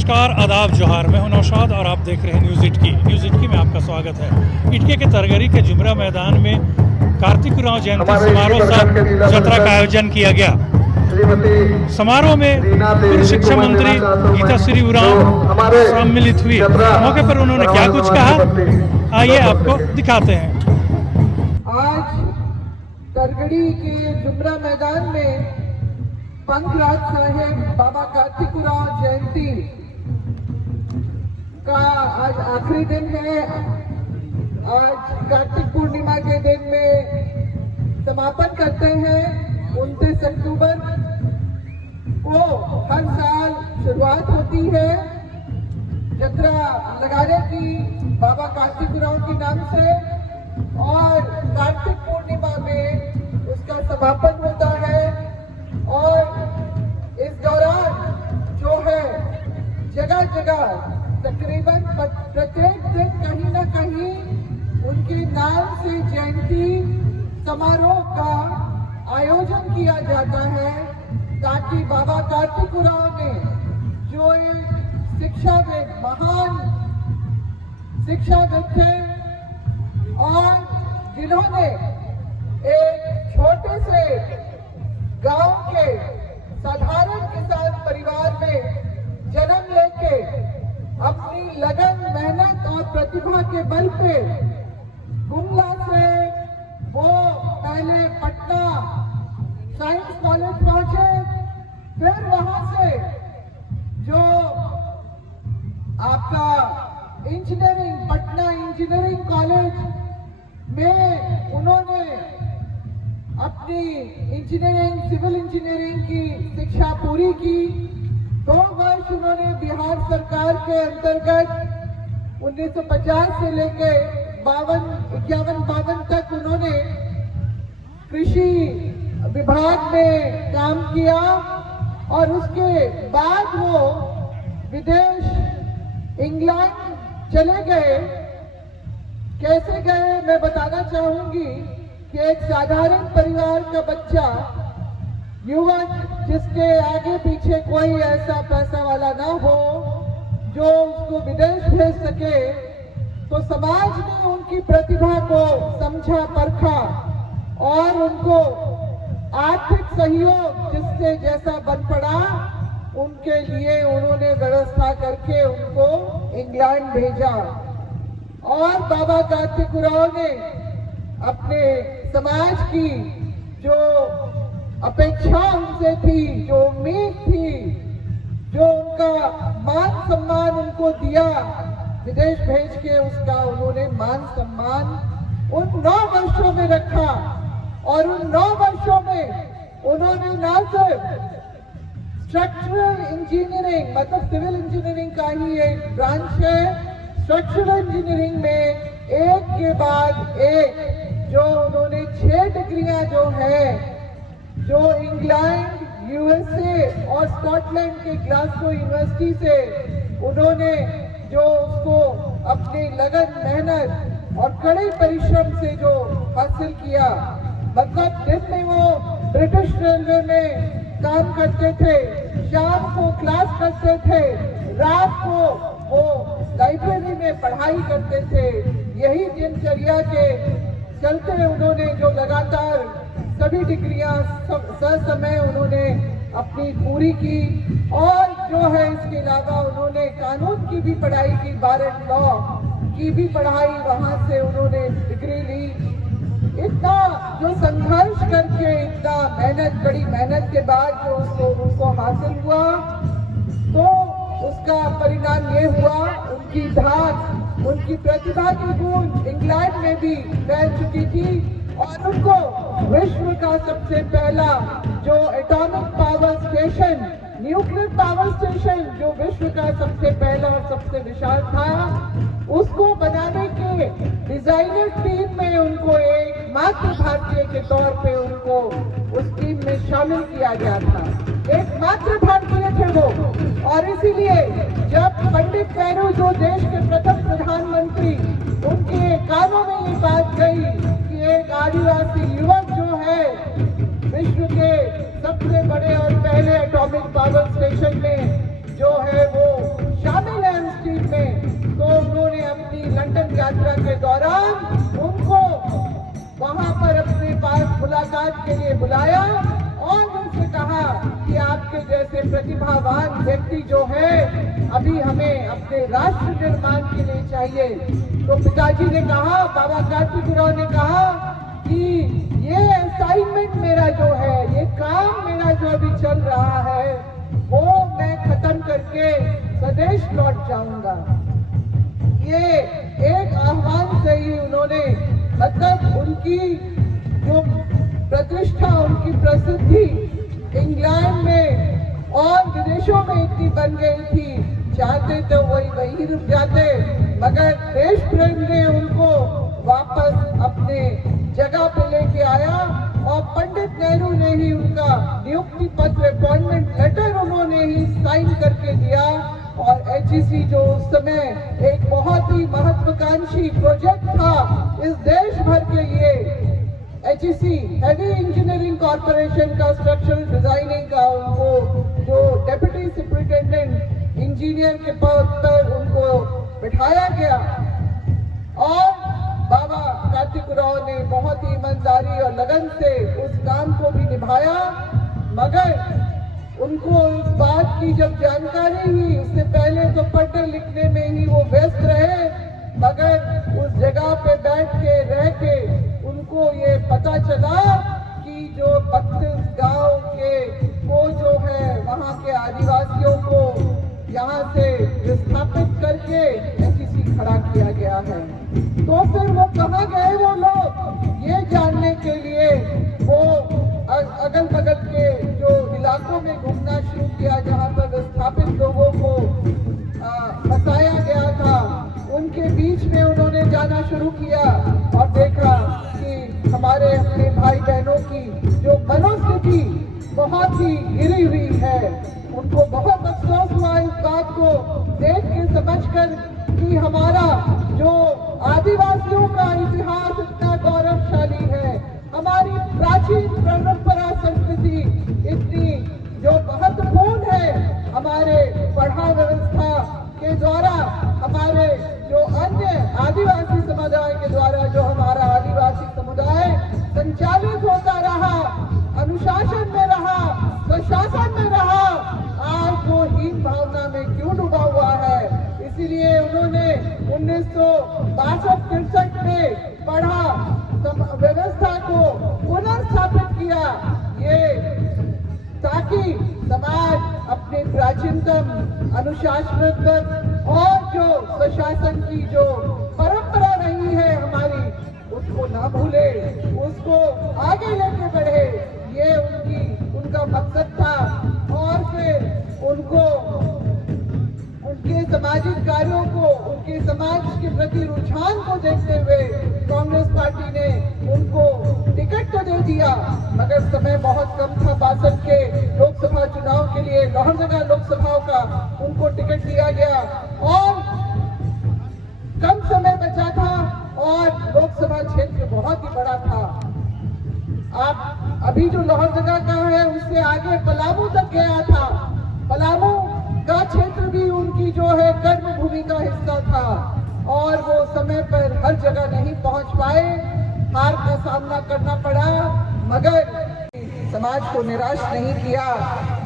नमस्कार, आदाब, जोहार। मैं हूं नौशाद और आप देख रहे हैं न्यूज़ इटकी में आपका स्वागत है। इटकी के तरगरी के जुमरा मैदान में कार्तिक उरांव जयंती समारोह सह जत्रा का आयोजन किया गया। समारोह में पूर्व शिक्षा मंत्री गीता श्री उरांव सम्मिलित हुई। मौके पर उन्होंने क्या कुछ कहा, आइए आपको दिखाते हैं। आज तरगड़ी के जुमरा मैदान में पंथराज साहेब बाबा कार्तिक उरांव जयंती का आज आखिरी दिन है। आज कार्तिक पूर्णिमा के दिन में समापन करते हैं। 29 अक्टूबर को हर साल शुरुआत होती है जत्रा लगाने की बाबा कार्तिक उरांव के नाम से, और कार्तिक पूर्णिमा में उसका समापन होता है। और इस दौरान जो है जगह जगह तकरीबन प्रत्येक दिन कहीं ना कहीं उनके नाम से जयंती समारोह का आयोजन किया जाता है, ताकि बाबा कार्तिक उरांव ने जो एक शिक्षाविद, महान शिक्षाविद थे और जिन्होंने एक छोटे से गांव के साधारण किसान परिवार में जन्म लेके अपनी लगन, मेहनत और प्रतिभा के बल पे गुमला से वो पहले पटना साइंस कॉलेज पहुंचे, फिर वहां से जो आपका इंजीनियरिंग, पटना इंजीनियरिंग कॉलेज में उन्होंने अपनी इंजीनियरिंग, सिविल इंजीनियरिंग की शिक्षा पूरी की। 2 वर्ष उन्होंने बिहार सरकार के अंतर्गत 1950 से लेकर 51-52 तक उन्होंने कृषि विभाग में काम किया, और उसके बाद वो विदेश इंग्लैंड चले गए। कैसे गए मैं बताना चाहूंगी कि एक साधारण परिवार का बच्चा, युवक, जिसके आगे पीछे कोई ऐसा पैसा वाला ना हो जो उसको विदेश भेज सके, तो समाज ने उनकी प्रतिभा को समझा, परखा और उनको आर्थिक सहयोग जिससे जैसा बन पड़ा उनके लिए उन्होंने व्यवस्था करके उनको इंग्लैंड भेजा। और बाबा कार्तिक उरांव ने अपने समाज की जो अपेक्षा उनसे थी, जो उम्मीद थी, जो उनका मान सम्मान उनको दिया विदेश भेज के, उसका उन्होंने मान सम्मान उन 9 वर्षों में रखा। और उन 9 वर्षों में उन्होंने न सिर्फ स्ट्रक्चरल इंजीनियरिंग, मतलब सिविल इंजीनियरिंग का ही एक ब्रांच है, स्ट्रक्चरल इंजीनियरिंग में एक के बाद एक जो उन्होंने 6 डिग्रियां जो है, जो इंग्लैंड, यूएसए और स्कॉटलैंड के ग्लासगो यूनिवर्सिटी से उन्होंने जो उसको अपनी लगन, मेहनत और कड़े परिश्रम से जो हासिल किया। मतलब दिन में वो ब्रिटिश रेलवे में काम करते थे, शाम को क्लास करते थे, रात को वो लाइब्रेरी में पढ़ाई करते थे। यही दिनचर्या के चलते उन्होंने जो लगातार सभी डिग्रियां समय उन्होंने अपनी पूरी की। और जो है इसके अलावा उन्होंने कानून की भी पढ़ाई की, बारह लॉ की भी पढ़ाई, वहां से उन्होंने डिग्री ली। इतना जो संघर्ष करके, इतना मेहनत, बड़ी मेहनत के बाद जो उनको हासिल हुआ, तो उसका परिणाम ये हुआ, उनकी धाक, उनकी प्रतिभा की गूंज इंग्लैंड में भी फैल चुकी थी। और उनको विश्व का सबसे पहला जो atomic power station, nuclear power station, जो विश्व का सबसे पहला और सबसे विशाल था, उसको बनाने के डिजाइनर टीम में उनको एकमात्र भारतीय के तौर पे उनको उस टीम में शामिल किया गया था। एकमात्र भारतीय थे वो। और इसीलिए जब पंडित नेहरू, जो देश के प्रथम प्रधानमंत्री, उनके कानों में ये बात गई कि एक आदिवासी युवक जो है विश्व के सबसे बड़े और पहले एटॉमिक पावर स्टेशन में जो है वो मुलाकात के लिए बुलाया और उनसे कहा कि आपके जैसे प्रतिभावान व्यक्ति जो है अभी हमें अपने राष्ट्र निर्माण के लिए चाहिए। तो पिताजी ने कहा, बाबा कार्तिकराव ने कहा कि ये असाइनमेंट मेरा जो है, ये काम मेरा जो अभी चल रहा है वो मैं खत्म करके स्वदेश लौट जाऊंगा। ये एक आह्वान से ही उन्होंने, मतलब उनकी जो प्रतिष्ठा, उनकी प्रसिद्धि इंग्लैंड में और विदेशों में इतनी बन गई थी, चाहते तो वही रुक जाते, मगर देश प्रेम ने उनको वापस अपने जगह पे लेके आया और पंडित नेहरू ने ही उनका नियुक्ति पत्र, अपॉइंटमेंट लेटर उन्होंने ही साइन करके दिया। और HEC जो उस समय एक बहुत ही महत्वाकांक्षी प्रोजेक्ट था इस देश भर के लिए, HEC हैवी इंजीनियरिंग कॉर्पोरेशन का स्ट्रक्चरल डिजाइनिंग का उनको जो डेप्यूटी सुपरिटेंडेंट इंजीनियर के पद पर उनको बिठाया गया और बाबा कार्तिकराव ने बहुत ही ईमानदारी और लगन से उस काम को भी निभाया। मगर उनको उस बात की जब जानकारी हुई, उससे पहले तो पढ़ने लिखने में ही वो व्यस्त रहे, मगर उस जगह पे बैठ के रह के उनको ये पता चला कि जो 32 गांव के को जो है वहाँ के आदिवासियों को यहाँ से विस्थापित करके HEC खड़ा किया गया है। तो फिर वो कहाँ गए वो लोग, ये जानने के लिए वो अगल बगल के जो इलाकों में घूमना शुरू किया जहाँ पर विस्थापित लोगों को बताया गया था, उनके बीच में उन्होंने जाना शुरू किया और देखा कि हमारे अपने भाई बहनों की जो मनोस्थिति बहुत ही गिरी हुई है। उनको बहुत अफसोस हुआ इस बात को देख के, समझकर कि हमारा जो आदिवासियों का इतिहास इतना गौरवशाली है, हमारी प्राचीन परंपरा संस्कृति इतनी जो महत्वपूर्ण है, हमारे पढ़ा व्यवस्था के द्वारा, हमारे जो अन्य आदिवासी समुदाय के द्वारा जो हमारा आदिवासी समुदाय संचालित होता रहा, अनुशासन में रहा, स्वशासन में रहा, आज वो हीन भावना में क्यों डूबा हुआ है। इसीलिए उन्होंने 1962-63 में पढ़ा व्यवस्था को पुनर्स्थापित किया, ये ताकि समाज अपने प्राचीनतम अनुशासनात्मक और जो स्वशासन की जो परंपरा रही है हमारी, उसको ना भूले, उसको आगे लेके बढ़े, ये उनका मकसद था। और फिर उनको उनके सामाजिक कार्यों को, उनके समाज के प्रति रुझान को देखते हुए कांग्रेस पार्टी ने उनको टिकट तो दे दिया, मगर समय बहुत कम था 62 के लोकसभा चुनाव के लिए, लोहरदगा लोकसभा का उनको टिकट दिया गया और कम समय बचा था और लोकसभा क्षेत्र बहुत ही बड़ा था। आप अभी जो लोहरदगा का है उससे आगे पलामू तक गया था, पलामू का क्षेत्र भी उनकी जो है कर्म भूमि का हिस्सा था और वो समय पर हर जगह नहीं पहुंच पाए, हार का सामना करना पड़ा, मगर समाज को निराश नहीं किया।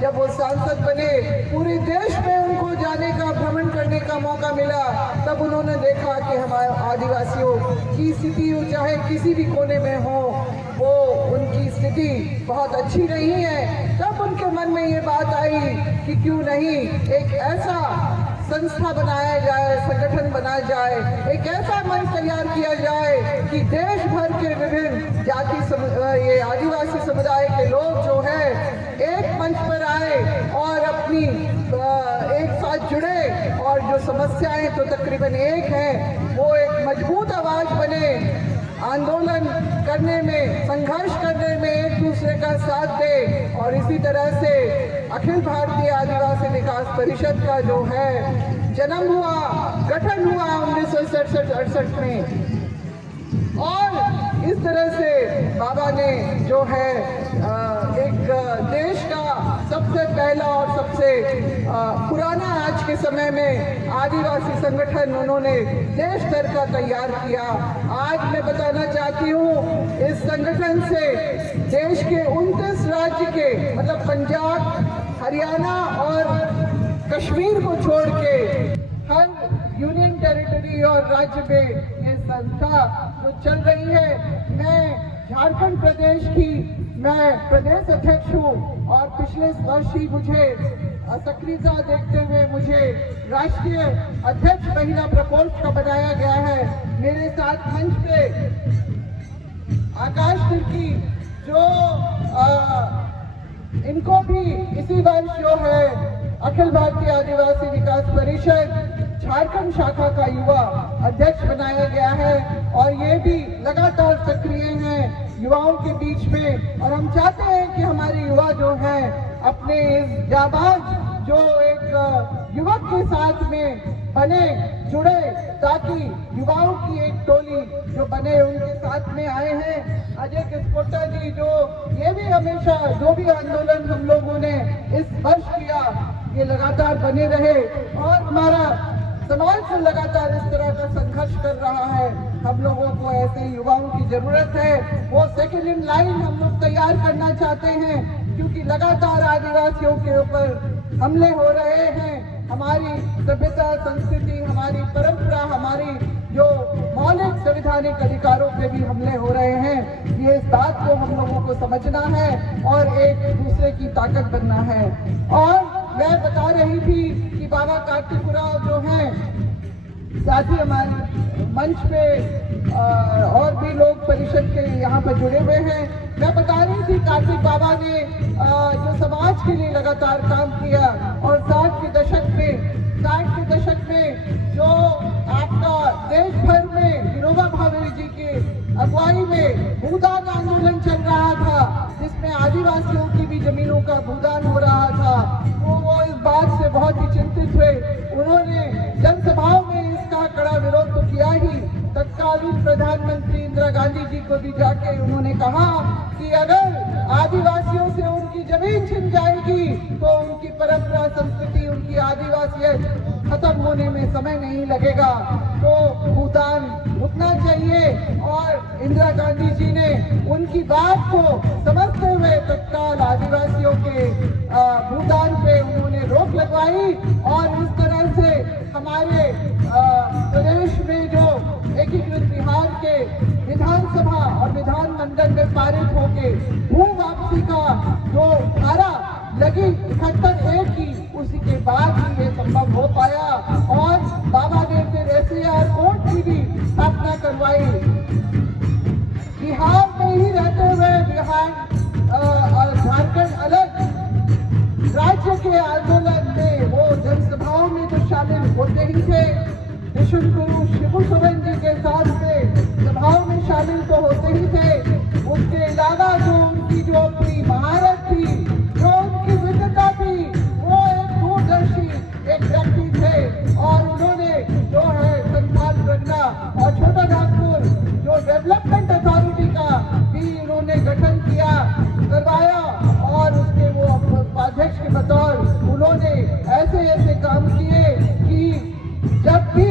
जब वो सांसद बने, पूरे देश में उनको जाने का, भ्रमण करने का मौका मिला, तब उन्होंने देखा कि हमारे आदिवासियों की स्थिति चाहे किसी भी कोने में हो, वो उनकी स्थिति बहुत अच्छी नहीं है। तब उनके मन में ये बात आई कि क्यों नहीं एक ऐसा संस्था बनाया जाए, संगठन बनाया जाए, एक ऐसा मंच तैयार किया जाए कि देश भर के विभिन्न जाति ये आदिवासी समुदाय के लोग जो है एक मंच पर आए और अपनी एक साथ जुड़े और जो समस्याएं तो तकरीबन एक है, वो एक मजबूत आवाज बने, आंदोलन करने में, संघर्ष करने में एक दूसरे का साथ दे। और इसी तरह से अखिल भारतीय आदिवासी विकास परिषद का जो है जन्म हुआ, गठन हुआ 1967-68 में। और इस तरह से बाबा ने जो है एक देश का सब सबसे पहला और सबसे पुराना आज के समय में आदिवासी संगठन उन्होंने देश भर का तैयार किया। आज मैं बताना चाहती हूँ इस संगठन से देश के 29 राज्य के मतलब पंजाब, हरियाणा और कश्मीर को छोड़ के हर यूनियन टेरिटरी और राज्य में ये संस्था जो चल रही है। मैं झारखंड प्रदेश की मैं प्रदेश अध्यक्ष हूँ और पिछले वर्ष ही मुझे सक्रियता देखते हुए मुझे राष्ट्रीय अध्यक्ष महिला प्रकोष्ठ का बनाया गया है। मेरे साथ मंच पे आकाश तिर्की जो इनको भी इसी वर्ष जो है अखिल भारतीय आदिवासी विकास परिषद झारखंड शाखा का युवा अध्यक्ष बनाया गया है और ये भी लगातार सक्रिय हैं युवाओं के बीच में। और हम चाहते हैं कि हमारे युवा जो हैं अपने इस जाबाज जो एक युवक के साथ में बने जुड़े, ताकि युवाओं की एक टोली जो बने उनके साथ में आए हैं। अजय किस्पोट्टा जी जो ये भी हमेशा जो भी आंदोलन हम लोगों ने इस वर्ष किया ये लगातार बने रहे और हमारा समाज लगातार इस तरह का संघर्ष कर रहा है। हम लोगों को ऐसे युवाओं की जरूरत है। वो सेकेंड इन लाइन हम लोग तैयार करना चाहते हैं क्योंकि लगातार आदिवासियों के ऊपर हमले हो रहे हैं। हमारी सभ्यता, संस्कृति, हमारी परंपरा, हमारी जो मौलिक संवैधानिक अधिकारों पे भी हमले हो रहे हैं। ये इस बात को हम लोगों को समझना है और एक दूसरे की ताकत बनना है। और मैं बता रही थी कि बाबा कार्तिक उरांव जो हैं, साथ ही हमारे मंच पे और भी लोग परिषद के यहाँ पर जुड़े हुए हैं। मैं बता रही थी कार्तिक बाबा ने जो समाज के लिए लगातार काम किया और 60 के दशक में जो आपका देश भर में विनोबा भावे जी के अगुवाई में भूदान आंदोलन चल रहा था, जिसमें आदिवासियों की भी जमीनों का भूदान हो रहा था। तो वो इस बात से बहुत ही चिंतित हुए। उन्होंने जनसभाओं में इसका कड़ा विरोध तो किया ही, तत्कालीन प्रधानमंत्री इंदिरा गांधी जी को भी जाके उन्होंने कहा कि अगर आदिवासियों से उनकी जमीन छिन जाएगी तो उनकी परंपरा, संस्कृति, उनकी आदिवासियत खत्म होने में समय नहीं लगेगा। तो भूदान रुकना चाहिए और इंदिरा गांधी जी ने उनकी बात को समझते हुए तत्काल आदिवासियों के भूदान पे उन्होंने रोक लगवाई और इस तरह से हमारे प्रदेश में जो एकीकृत बिहार के विधानसभा और विधानमंडल में पारित होके भू वापसी का जो धारा लगी 71A की, उसी के बाद ही ये संभव हो पाया और बाबा ने फिर SAR कोर्ट की भी स्थापना करवाई। बिहार में ही रहते हुए झारखंड अलग राज्य के आंदोलन में वो जनसभाओं में तो शामिल होते ही थे। विष्णु गुरु शिबू सोरेन जी के साथ में सभाओं में शामिल तो होते ही थे। उसके अलावा जो उनकी जो अपनी महारत थी, जो उनकी विद्वता थी, वो एक दूरदर्शी एक व्यक्ति थे और उन्होंने जो है संथाल प्रज्ञा और छोटा नागपुर जो डेवलपमेंट अथॉरिटी का भी उन्होंने गठन करवाया और उसके वो उपाध्यक्ष के बतौर उन्होंने ऐसे काम किए कि जब भी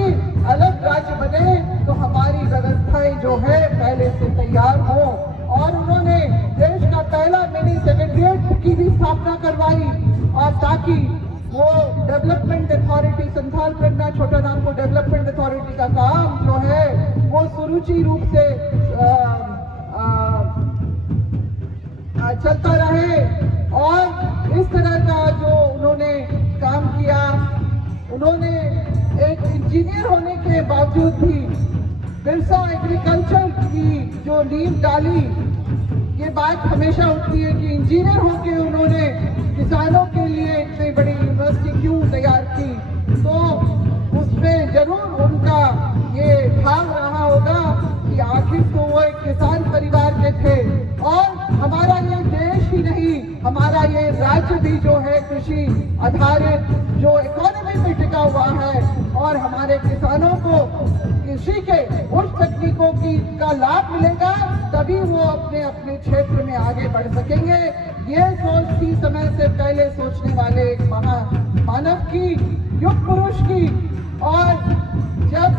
अलग राज्य बने तो हमारी व्यवस्थाएं जो है पहले से तैयार हो। और उन्होंने देश का पहला मिनी सेक्रेटेरिएट की भी स्थापना करवाई और ताकि वो डेवलपमेंट अथॉरिटी, संथाल प्रज्ञा छोटा नागपुर डेवलपमेंट अथॉरिटी का काम जो है वो सुरुचि रूप से चलता रहे। और इस तरह का जो उन्होंने काम किया, उन्होंने एक इंजीनियर होने के बावजूद भी बिरसा एग्रीकल्चर की जो नींव डाली, ये बात हमेशा उठती है कि इंजीनियर होकर उन्होंने किसानों के लिए इतनी बड़ी यूनिवर्सिटी क्यों तैयार की। तो उसमें जरूर उनका ये भाव रहा होगा कि आखिर तो वो एक किसान परिवार के थे और हमारा ये देश ही नहीं, हमारा ये राज्य भी जो है कृषि आधारित जो इकोनॉमी में टिका हुआ है, और हमारे किसानों को कृषि के उच्च तकनीकों का लाभ मिलेगा, तभी वो अपने अपने क्षेत्र में आगे बढ़ सकेंगे। ये सोच थी समय से पहले सोचने वाले एक मानव की, युग पुरुष की। और जब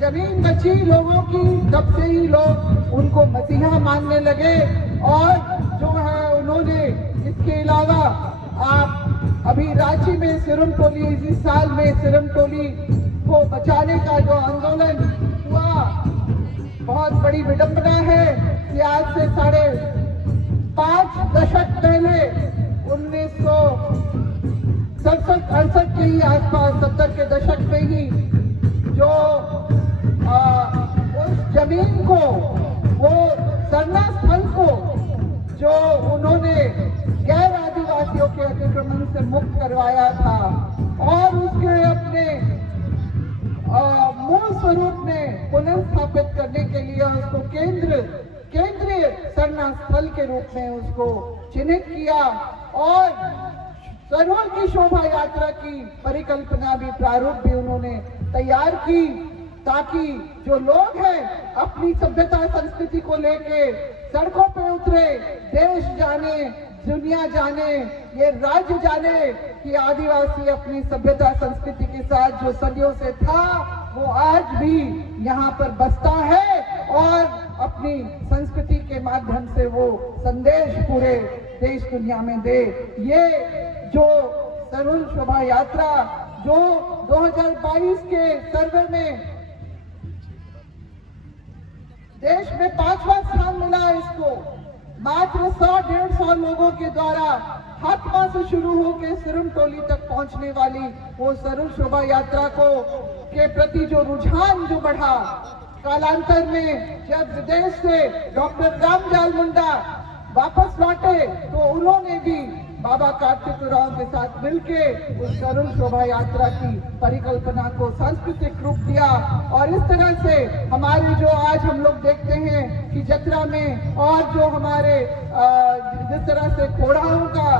जमीन बची लोगों की, तब से ही लोग उनको मसीहा मानने लगे। और जो है उन्होंने इसके अलावा आप अभी रांची में सिरम टोली, इस साल में सिरम टोली को बचाने का जो आंदोलन हुआ, बहुत बड़ी विडंबना है कि आज से 5.5 दशक पहले 1967-68 के ही आसपास, 70 के दशक में ही जो उस जमीन को, वो सरना स्थल को जो उन्होंने गैर आदिवासियों के अतिक्रमण से मुक्त करवाया था और उसके अपने मूल स्वरूप में पुनर्स्थापित करने के लिए उसको केंद्रीय सरना स्थल के रूप में उसको चिन्हित किया और सरोवर की शोभा यात्रा की परिकल्पना भी, प्रारूप भी उन्होंने तैयार की, ताकि जो लोग हैं अपनी सभ्यता संस्कृति को लेके सड़कों पे उतरे, देश जाने, दुनिया जाने, ये राज्य जाने कि आदिवासी अपनी सभ्यता संस्कृति के साथ जो सदियों से था वो आज भी यहाँ पर बसता है और अपनी संस्कृति के माध्यम से वो संदेश पूरे देश दुनिया में दे। ये जो सरोवर शोभा यात्रा जो 2022 के सर्वे में देश में 5वां स्थान मिला, इसको मात्र 100-150 लोगों के द्वारा हाथमा से शुरू होकर सिरम टोली तक पहुंचने वाली वो सरोवर शोभा यात्रा के प्रति जो रुझान जो बढ़ा, कालांतर में जब विदेश से डॉक्टर रामजाल मुंडा वापस लौटे तो उन्होंने भी बाबा कार्तिक उरांव के साथ मिलके उस सरोवर शोभा यात्रा की परिकल्पना को सांस्कृतिक रूप दिया। और इस तरह से हमारे जो आज हम लोग देखते हैं कि जत्रा में और जो हमारे जिस तरह से घोड़ाओं का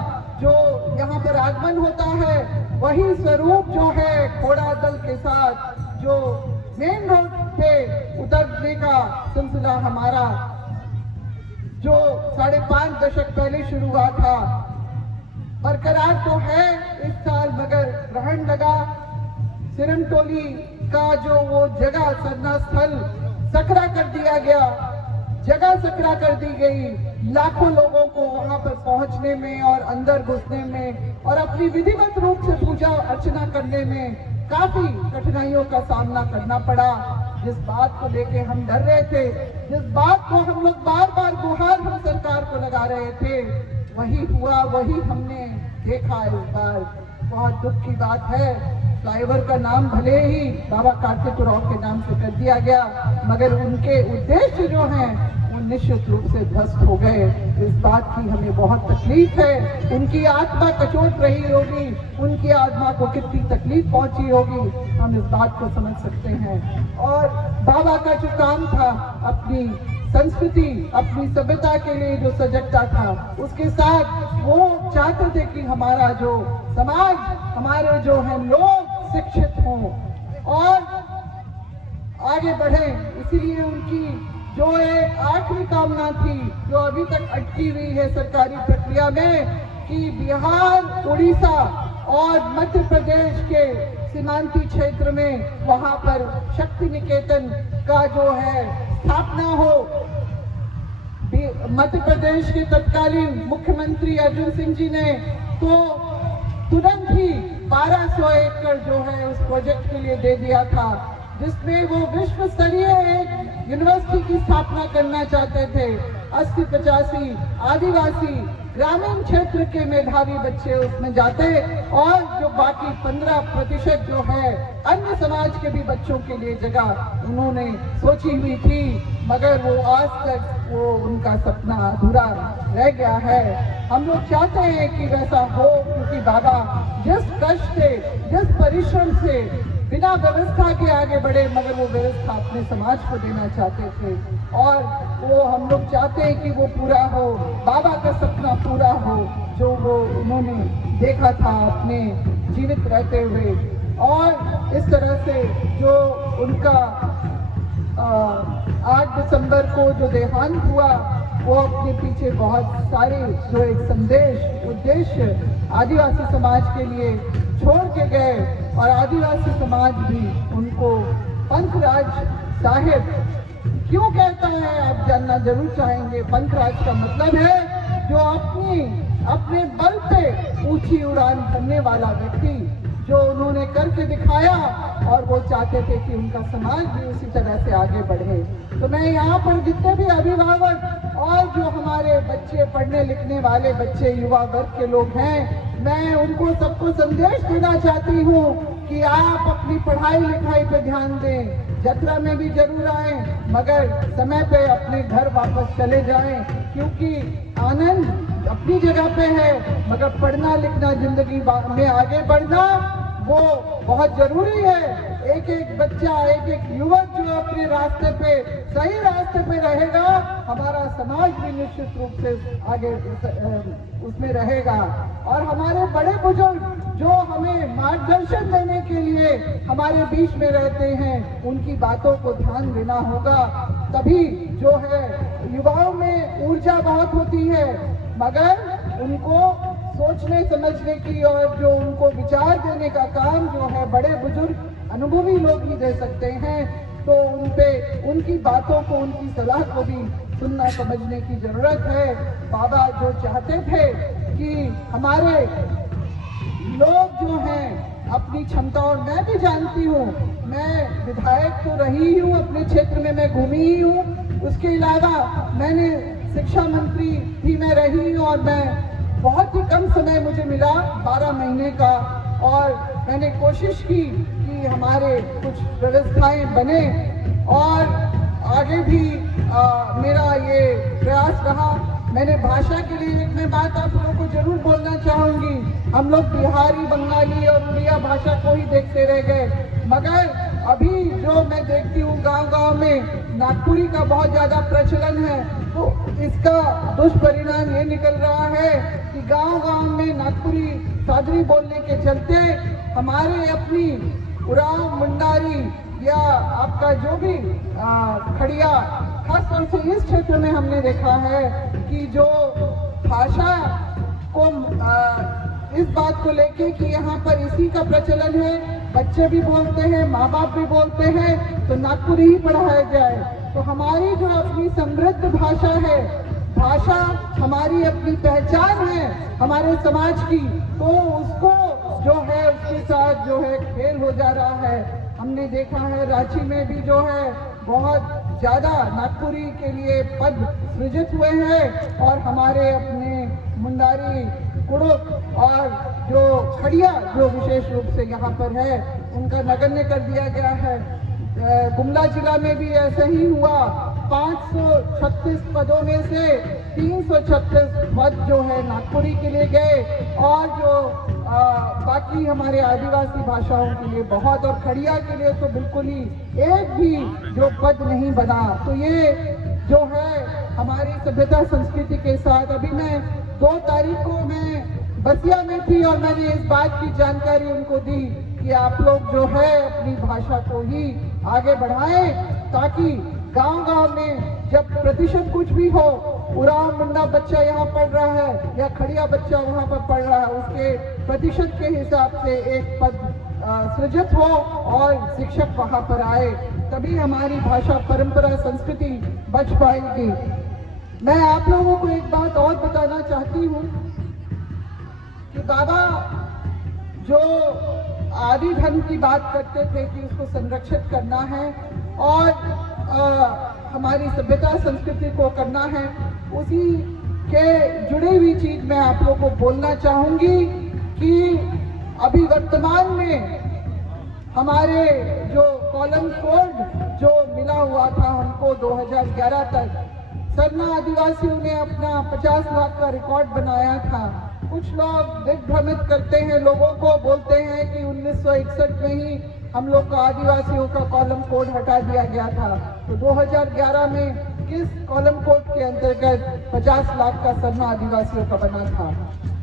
जो यहाँ पर आगमन होता है, वही स्वरूप जो है घोड़ा दल के साथ जो मेन रोड पे उतरने का सिलसिला हमारा जो 5.5 दशक पहले शुरू हुआ था, बरकरार तो है इस साल, मगर ग्रहण लगा। सिरम टोली का जो वो जगह सरना स्थल सकरा कर दिया गया, जगह सकरा कर दी गई। लाखों लोगों को वहां पर पहुंचने में और अंदर घुसने में और अपनी विधिवत रूप से पूजा अर्चना करने में काफी कठिनाइयों का सामना करना पड़ा। जिस बात को लेके हम डर रहे थे, जिस बात को हम लोग बार बार गुहार हम सरकार को लगा रहे थे, वही हुआ, वही हमने देखा। इस बार बहुत दुख की बात है, फ्लाईओवर का नाम भले ही बाबा कार्तिक उरांव के नाम से कर दिया गया, मगर उनके उद्देश्य जो हैं वो निश्चित रूप से ध्वस्त हो गए। इस बात की हमें बहुत तकलीफ है। उनकी आत्मा कचोट रही होगी, उनकी आत्मा को कितनी तकलीफ पहुंची होगी, हम इस बात को समझ सकते हैं। और बाबा का जो काम था, अपनी संस्कृति, अपनी सभ्यता के लिए जो सजगता था, उसके साथ वो चाहते थे कि हमारा जो समाज, हमारे जो है लोग शिक्षित हों और आगे बढ़े। इसीलिए उनकी जो एक आखिरी कामना थी, जो अभी तक अटकी हुई है सरकारी प्रक्रिया में, कि बिहार, उड़ीसा और मध्य प्रदेश के सीमांती क्षेत्र में वहां पर शक्ति निकेतन का जो है स्थापना हो। मध्य प्रदेश के तत्कालीन मुख्यमंत्री अर्जुन सिंह जी ने तो तुरंत ही 1200 एकड़ जो है उस प्रोजेक्ट के लिए दे दिया था, जिसमें वो विश्व स्तरीय एक यूनिवर्सिटी की स्थापना करना चाहते थे। 80-85 आदिवासी ग्रामीण क्षेत्र के मेधावी बच्चे उसमें जाते और जो बाकी 15% जो है अन्य समाज के भी बच्चों के लिए जगह उन्होंने सोची हुई थी, मगर वो आज तक वो उनका सपना अधूरा रह गया है। हम लोग चाहते हैं कि वैसा हो, क्योंकि बाबा जिस कष्ट से, जिस परिश्रम से बिना व्यवस्था के आगे बढ़े, मगर वो व्यवस्था अपने समाज को देना चाहते थे और वो हम लोग चाहते हैं कि वो पूरा हो, बाबा का सपना पूरा हो जो वो उन्होंने देखा था अपने जीवित रहते हुए। और इस तरह से जो उनका 8 दिसंबर को जो देहांत हुआ, वो अपने पीछे बहुत सारे जो एक संदेश उद्देश्य आदिवासी समाज के लिए छोड़ के गए, और आदिवासी समाज भी उनको पंथराज साहिब क्यों कहता है, आप जानना जरूर चाहेंगे। पंथराज का मतलब है जो अपने बल पे ऊंची उड़ान भरने वाला व्यक्ति, जो उन्होंने करके दिखाया, और वो चाहते थे कि उनका समाज भी उसी तरह से आगे बढ़े। तो मैं यहाँ पर जितने भी अभिभावक और जो हमारे बच्चे, पढ़ने लिखने वाले बच्चे, युवा वर्ग के लोग हैं, मैं उनको सबको संदेश देना चाहती हूँ कि आप अपनी पढ़ाई लिखाई पे ध्यान दें। यात्रा में भी जरूर आए, मगर समय पे अपने घर वापस चले जाएं, क्योंकि आनंद अपनी जगह पे है, मगर पढ़ना लिखना, जिंदगी में आगे बढ़ना वो बहुत जरूरी है। एक एक बच्चा, एक एक युवक जो अपने रास्ते पे, सही रास्ते पे रहेगा, हमारा समाज भी निश्चित रूप से आगे उसमें रहेगा। और हमारे बड़े बुजुर्ग जो हमें मार्गदर्शन देने के लिए हमारे बीच में रहते हैं, उनकी बातों को ध्यान देना होगा। तभी जो है युवाओं में ऊर्जा बहुत होती है, मगर उनको सोचने समझने की और जो उनको विचार देने का काम जो है बड़े बुजुर्ग अनुभवी लोग ही दे सकते हैं। तो उनकी बातों को, उनकी सलाह को भी सुनना समझने की जरूरत है। बाबा जो चाहते थे कि हमारे लोग जो हैं अपनी क्षमता, और मैं भी जानती हूँ, मैं विधायक तो रही हूँ, अपने क्षेत्र में मैं घूमी ही हूँ, उसके अलावा मैंने शिक्षा मंत्री भी मैं रही हूँ, और मैं बहुत ही कम समय मुझे मिला, 12 महीने का, और मैंने कोशिश की कि हमारे कुछ व्यवस्थाएं बने, और आगे भी मेरा ये प्रयास रहा। मैंने भाषा के लिए एक मैं बात आप लोगों को जरूर बोलना चाहूँगी। हम लोग बिहारी, बंगाली और उड़िया भाषा को ही देखते रह गए, मगर अभी जो मैं देखती हूँ गांव-गांव में नागपुरी का बहुत ज़्यादा प्रचलन है। तो इसका दुष्परिणाम ये निकल रहा है कि गांव-गांव में नागपुरी सादरी बोलने के चलते हमारे अपनी उरांव, मुंडारी या आपका जो भी खड़िया, खासतौर से इस क्षेत्र में हमने देखा है कि जो भाषा को इस बात को लेके कि यहाँ पर इसी का प्रचलन है, बच्चे भी बोलते हैं, माँ बाप भी बोलते हैं, तो नागपुरी ही पढ़ाया जाए। तो हमारी जो अपनी समृद्ध भाषा है, भाषा हमारी अपनी पहचान है हमारे समाज की, तो उसको जो है उसके साथ जो है खेल हो जा रहा है। हमने देखा है रांची में भी जो है बहुत ज्यादा नागपुरी के लिए पद सृजित हुए हैं, और हमारे अपने मुंडारी, कुड़ुक और जो खड़िया जो विशेष रूप से यहाँ पर है, उनका नगण्य कर दिया गया है। गुमला जिला में भी ऐसा ही हुआ, 536 पदों में से 336 पद जो है नागपुरी के लिए गए, और जो बाकी हमारे आदिवासी भाषाओं के लिए बहुत, और खड़िया के लिए तो बिल्कुल ही एक भी जो पद नहीं बना। तो ये जो है हमारी सभ्यता संस्कृति के साथ, अभी मैं 2 तारीख को मैं बसिया में थी, और मैंने इस बात की जानकारी उनको दी कि आप लोग जो है अपनी भाषा को ही आगे बढ़ाएं, ताकि गांव-गांव में जब प्रतिशत कुछ भी हो, उरांव मुंडा बच्चा यहाँ पढ़ रहा है या खड़िया बच्चा वहाँ पर पढ़ रहा है, उसके प्रतिशत के हिसाब से एक पद सृजित हो और शिक्षक वहाँ पर आए, तभी हमारी भाषा, परंपरा, संस्कृति बच पाएगी। मैं आप लोगों को एक बात और बताना चाहती हूँ कि बाबा जो आदि धर्म की बात करते थे कि उसको संरक्षित करना है और हमारी सभ्यता संस्कृति को करना है, उसी के जुड़ी हुई चीज मैं आप लोगों को बोलना चाहूंगी कि अभी वर्तमान में हमारे जो कॉलम कोड जो मिला हुआ था हमको 2011 तक, सरना आदिवासियों ने अपना 50 लाख का रिकॉर्ड बनाया था। कुछ लोग दिग्भ्रमित करते हैं, लोगों को बोलते हैं कि 1961 में ही हम लोग का आदिवासियों का कॉलम कोड हटा दिया गया था। तो 2011 में किस कॉलम कोड के अंतर्गत 50 लाख का सरना आदिवासियों का बना था?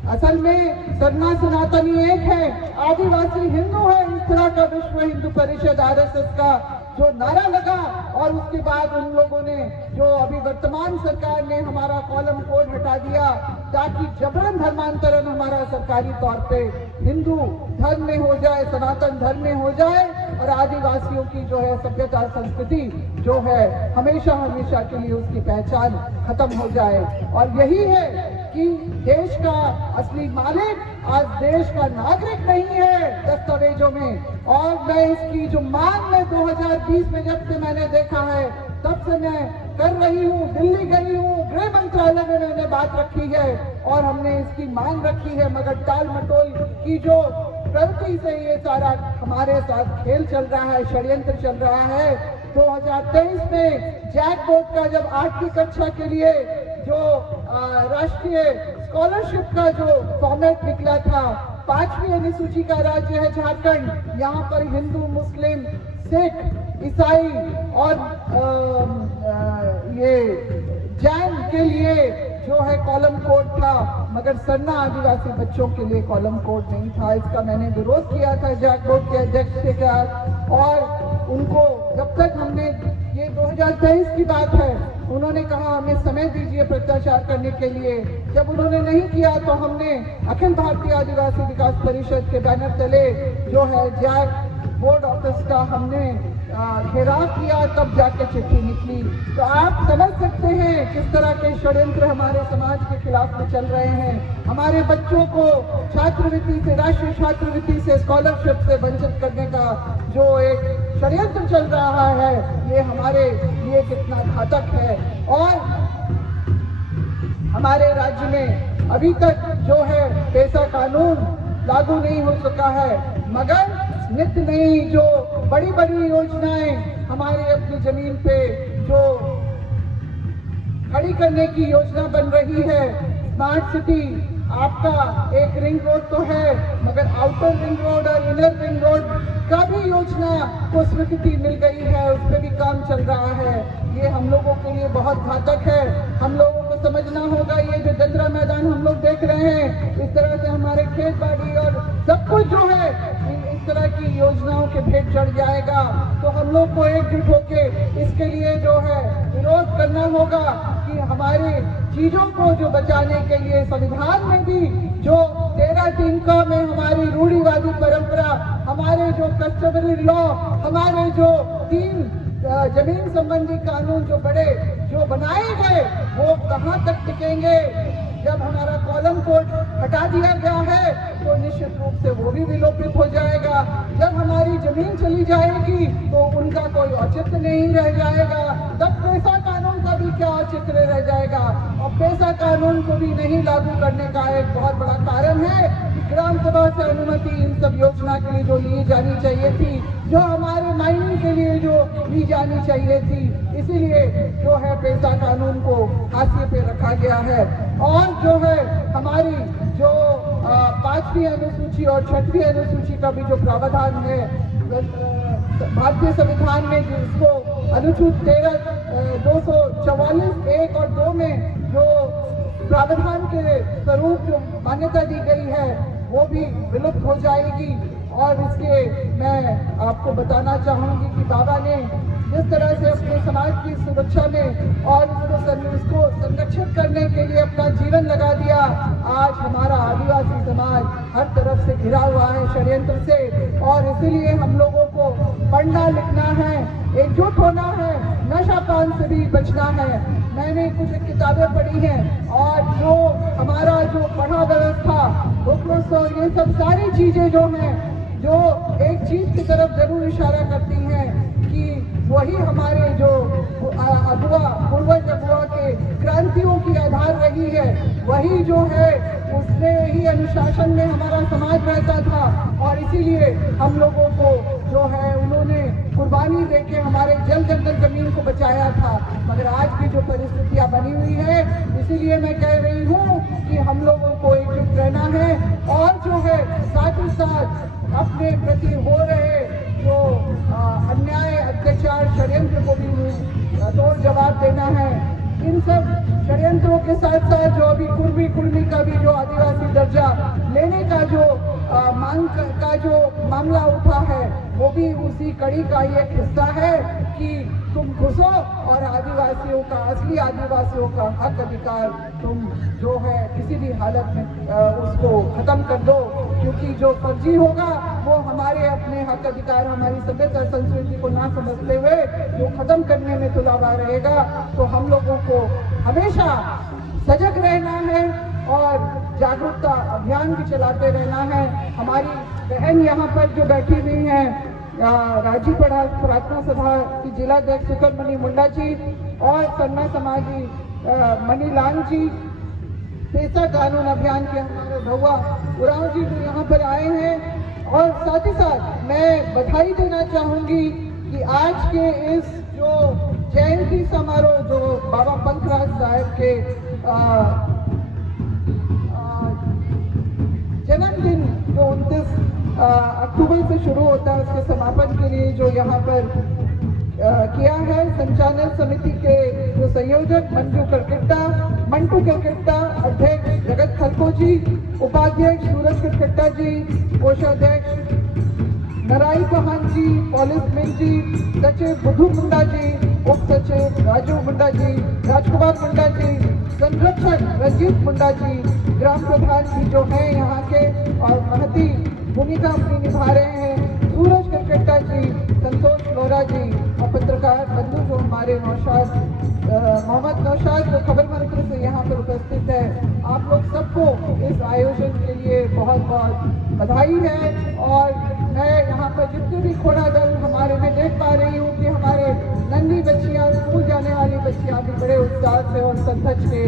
असल में सरना सनातनी एक है, आदिवासी हिंदू है। तरह का विश्व हिंदू परिषद आरएसएस का जो नारा लगा, और उसके बाद उन लोगों ने जो अभी वर्तमान सरकार ने हमारा कॉलम कोड हटा दिया ताकि जबरन धर्मांतरण हमारा सरकारी तौर पे हिंदू धर्म में हो जाए, सनातन धर्म में हो जाए, और आदिवासियों की जो है सभ्यता संस्कृति जो है हमेशा हमेशा के लिए उसकी पहचान खत्म हो जाए। और यही है कि देश का असली मालिक आज देश का नागरिक नहीं है दस्तावेजों में। और मैं इसकी जो मांग में 2020 में जब से मैंने देखा है तब से मैं कर रही हूँ, दिल्ली गई हूँ, गृह मंत्रालय में मैंने बात रखी है और हमने इसकी मांग रखी है, मगर टाल मटोल की जो प्रवृत्ति से ये सारा हमारे साथ खेल चल रहा है, षड्यंत्र चल रहा है। 2023 में जैक बोर्ड का जब 8वीं कक्षा के लिए जो राष्ट्रीय स्कॉलरशिप का जो फॉर्मेट निकला था, 5वीं अनुसूची का राज्य है झारखंड, यहाँ पर हिंदू, मुस्लिम, सिख, ईसाई और ये जैन के लिए जो है कॉलम कोड था, मगर सरना आदिवासी बच्चों के लिए कॉलम कोड नहीं था। इसका मैंने विरोध किया था जैक बोर्ड के अध्यक्ष के साथ, और उनको जब तक हमने, ये 2023 की बात है, उन्होंने कहा हमें समय दीजिए प्रत्याचार करने के लिए। जब उन्होंने नहीं किया तो हमने अखिल भारतीय आदिवासी विकास परिषद के बैनर तले जो है जैक बोर्ड ऑफिस का हमने घेराव किया, तब जाके चिट्ठी निकली। तो आप समझ सकते हैं किस तरह के षड्यंत्र हमारे समाज के खिलाफ में चल रहे हैं। हमारे बच्चों को छात्रवृत्ति से, राष्ट्रीय छात्रवृत्ति से, स्कॉलरशिप से वंचित करने का जो एक षड्यंत्र चल रहा है, ये हमारे लिए कितना घातक है। और हमारे राज्य में अभी तक जो है पैसा कानून लागू नहीं हो सका है, मगर नित नई जो बड़ी बड़ी योजनाएं हमारी अपनी जमीन पे जो खड़ी करने की योजना बन रही है। स्मार्ट सिटी, आपका एक रिंग रोड तो है, मगर आउटर रिंग रोड और इनर रिंग रोड का भी योजना को स्वीकृति मिल गई है, उस पर भी काम चल रहा है। ये हम लोगों के लिए बहुत घातक है। हम लोगों को समझना होगा, ये जो जंतरा मैदान हम लोग देख रहे हैं, इस तरह से हमारे खेत बाड़ी और सब कुछ जो है इस तरह की योजनाओं के भेंट चढ़ जाएगा। तो हम लोग को एकजुट होके इसके लिए जो है विरोध करना होगा कि हमारे चीजों को जो बचाने के लिए संविधान में भी जो 13(3) का में हमारी रूढ़िवादी परंपरा, हमारे जो कस्टमरी लॉ, हमारे जो 3 जमीन संबंधी कानून जो बड़े जो बनाए गए, वो कहाँ तक टिकेंगे। जब हमारा कॉलम कोड हटा दिया गया है तो निश्चित रूप से वो भी विलोपित हो जाएगा। जब हमारी जमीन चली जाएगी तो उनका कोई औचित्य नहीं रह जाएगा। तब पैसा कानून का भी क्या औचित्य रह जाएगा। और पैसा कानून को भी नहीं लागू करने का एक बहुत बड़ा कारण है कि ग्राम सभा से अनुमति इन सब योजना के लिए जो ली जानी चाहिए थी, जो हमारे माइनिंग के लिए जो ली जानी चाहिए थी, इसीलिए जो है पैसा कानून को हाशिए पे रखा गया है। और जो है हमारी जो 5वीं अनुसूची और 6वीं अनुसूची का भी जो प्रावधान है भारतीय संविधान में, जिसको अनुच्छेद 244 1 और 2 में जो प्रावधान के स्वरूप जो मान्यता दी गई है, वो भी विलुप्त हो जाएगी। और इसके मैं आपको बताना चाहूंगी कि बाबा ने जिस तरह से अपने समाज की सुरक्षा में और इसको संरक्षित करने के लिए अपना जीवन लगा दिया, आज हमारा आदिवासी समाज हर तरफ से घिरा हुआ है षड्यंत्र से। और इसीलिए हम लोगों को पढ़ना लिखना है, एकजुट होना है, नशा पान से भी बचना है। मैंने कुछ किताबें पढ़ी हैं और जो हमारा जो पढ़ा व्यवस्था, ये सब सारी चीजें जो हैं, जो एक चीज की तरफ जरूर इशारा करती हैं कि वही हमारे जो पूर्वज अगुआ के क्रांतियों की आधार रही है, वही जो है उसने ही अनुशासन में हमारा समाज रहता था। और इसीलिए हम लोगों को जो है उन्होंने कुर्बानी देके हमारे जल जंगल जमीन को बचाया था। मगर आज की जो परिस्थितियां बनी हुई है, इसीलिए मैं कह रही हूँ कि हम लोगों को एकजुट रहना है और जो है साथ ही साथ अपने प्रति हो रहे जो अन्याय, अत्याचार, षड्यंत्र को भी तोड़ जवाब देना है। इन सब षड्यंत्रों के साथ साथ जो अभी कुर्मी का भी जो आदिवासी दर्जा लेने का जो मांग का जो मामला उठा है वो भी उसी कड़ी का एक हिस्सा है कि तुम घुसो और आदिवासियों का, असली आदिवासियों का हक अधिकार तुम जो है किसी भी हालत में उसको खत्म कर दो, क्योंकि जो फर्जी होगा वो हमारे अपने हक अधिकार, हमारी सभ्यता संस्कृति को ना समझते हुए जो खत्म करने में तुलावा रहेगा। तो हम लोगों को हमेशा सजग रहना है और जागरूकता अभियान भी चलाते रहना है। हमारी बहन यहाँ पर जो बैठी हुई हैं, राज्य प्रार्थना सभा की जिलाध्यक्ष सुकरमणि मुंडा जी और सरना समाजी मनीलाल जी, पेशा कानून अभियान के हमारे भगवा उरांव जी भी यहाँ पर आए हैं। और साथ ही साथ मैं बधाई देना चाहूंगी कि आज के इस जो जयंती समारोह जो बाबा पंथराज साहब के जन्मदिन जो 29 अक्टूबर से शुरू होता है, उसके समापन के लिए जो यहाँ पर किया है, संचालन समिति के जो संयोजक मंटू करकेट्टा, अध्यक्ष जगत खलको जी, उपाध्यक्ष सूरज करकेट्टा जी, कोषाध्यक्ष नराई पहान जी, पॉलिस मिन जी, सचिव बुद्धू मुंडा जी, उप सचिव राजू मुंडा जी, राजकुमार मुंडा जी, संरक्षक रंजीत मुंडा जी, ग्राम प्रधान जी जो हैं यहाँ के और महती भूमिका अपनी निभा रहे हैं, सूरज करकेट्टा जी, संतोष लोरा जी और पत्रकार बंधु जो हमारे मोहम्मद नौशाद जो खबर मंत्र से यहाँ पर उपस्थित है। आप लोग सबको इस आयोजन के लिए बहुत बहुत बधाई है। और मैं यहाँ पर जितने भी खोड़ा दल हमारे में देख पा रही हूँ कि हमारे नन्ही बच्चियाँ, स्कूल जाने वाली बच्चियाँ भी बड़े उत्साह से और संतच के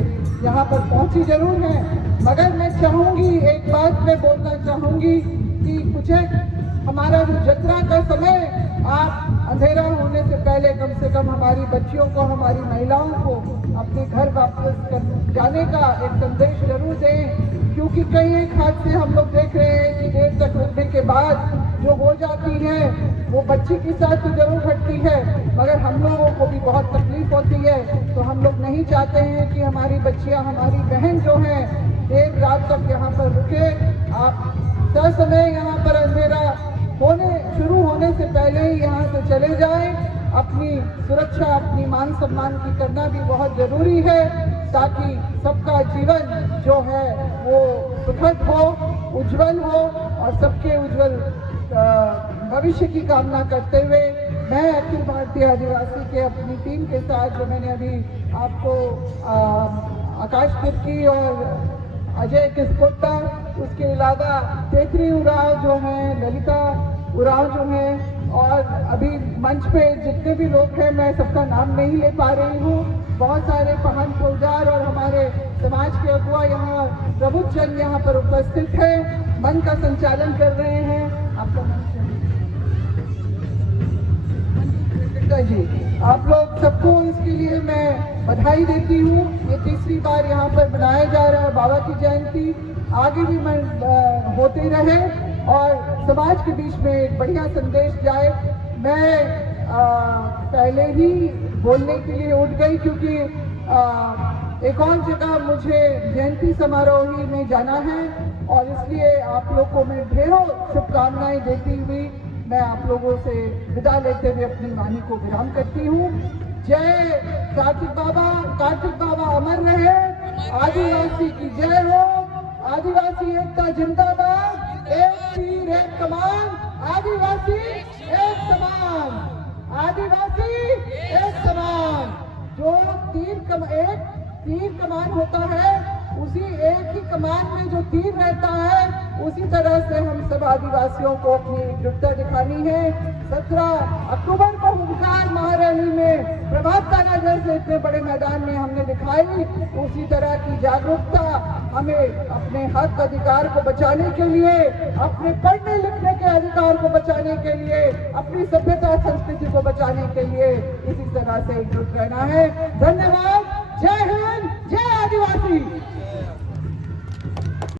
यहाँ पर पहुँची जरूर हैं, मगर मैं चाहूँगी, एक बात मैं बोलना चाहूँगी कि कुछ हमारा जो जत्रा का समय आप अंधेरा होने से पहले कम से कम हमारी बच्चियों को, हमारी महिलाओं को अपने घर वापस जाने का एक संदेश जरूर दें, क्योंकि कई एक हादसे हम लोग देख रहे हैं कि देर तक रुकने के बाद जो हो जाती है वो बच्ची के साथ तो जरूर घटती है, मगर हम लोगों को भी बहुत तकलीफ होती है। तो हम लोग नहीं चाहते हैं कि हमारी बच्चियां, हमारी बहन जो हैं देर रात तक यहाँ पर रुके। आप समय यहाँ पर अंधेरा शुरू होने से पहले ही यहाँ से चले जाएं। अपनी सुरक्षा, अपनी मान सम्मान की करना भी बहुत जरूरी है, ताकि सबका जीवन जो है वो सुखद हो, उज्जवल हो और सबके उज्जवल भविष्य की कामना करते हुए मैं अखिल भारतीय आदिवासी के अपनी टीम के साथ, जो मैंने अभी आपको आकाश तिर्की और अजय किस्पोट्टा, उसके अलावा तेतरी उराव जो हैं, ललिता उराव जो हैं, और अभी मंच पे जितने भी लोग हैं मैं सबका नाम नहीं ले पा रही हूँ। बहुत सारे पहन फौजदार और हमारे समाज के अगुआ यहाँ प्रबुद्ध जन यहाँ पर उपस्थित हैं, मन का संचालन कर रहे हैं। आपका मंच जी, आप लोग सबको इसके लिए मैं बधाई देती हूँ। ये तीसरी बार यहाँ पर मनाया जा रहा है बाबा की जयंती, आगे भी होते रहे और समाज के बीच में एक बढ़िया संदेश जाए। मैं पहले ही बोलने के लिए उठ गई, क्योंकि एक और जगह मुझे जयंती समारोह ही में जाना है और इसलिए आप लोग को मैं ढेरों शुभकामनाएं देती हुई मैं आप लोगों से विदा लेते हुए अपनी वाणी को विराम करती हूँ। जय कार्तिक बाबा अमर रहे, आदिवासी की जय हो, आदिवासी एकता जिंदाबाद, एक तीर एक कमान, आदिवासी एक समान, आदिवासी एक समान। जो एक तीर कमान होता है, उसी एक ही कमान में जो तीर रहता है, उसी तरह से हम सब आदिवासियों को अपनी एकजुटता दिखानी है। 17 अक्टूबर को हुंकार महारैली में प्रभात नगर से इतने बड़े मैदान में हमने दिखाई, उसी तरह की जागरूकता हमें अपने हक अधिकार को बचाने के लिए, अपने पढ़ने लिखने के अधिकार को बचाने के लिए, अपनी सभ्यता संस्कृति को बचाने के लिए इसी तरह से एकजुट रहना है। धन्यवाद। जय हिंद, जय